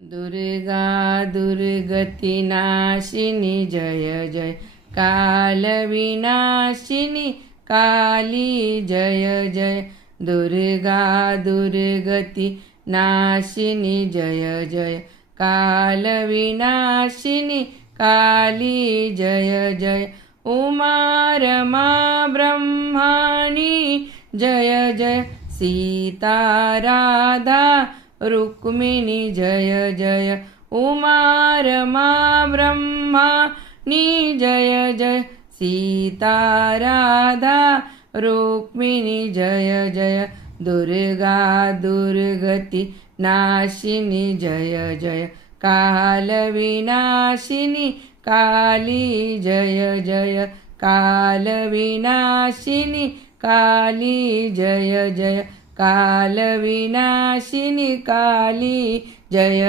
दुर्गा दुर्गतिनाशिनी जय जय कालविनाशिनी काली जय जय दुर्गा दुर्गतिनाशिनी जय जय कालविनाशिनी काली जय जय उमा रमा ब्रह्माणी जय जय सीता राधा रुक्मिणी जय जय उमा रमा ब्रह्माणी जय जय सीता राधा रुक्मिणी जय जय दुर्गा दुर्गति नाशिनी जय जय काल विनाशिनी काली जय जय काल विनाशिनी काली जय जय काल विनाशिनी काली जय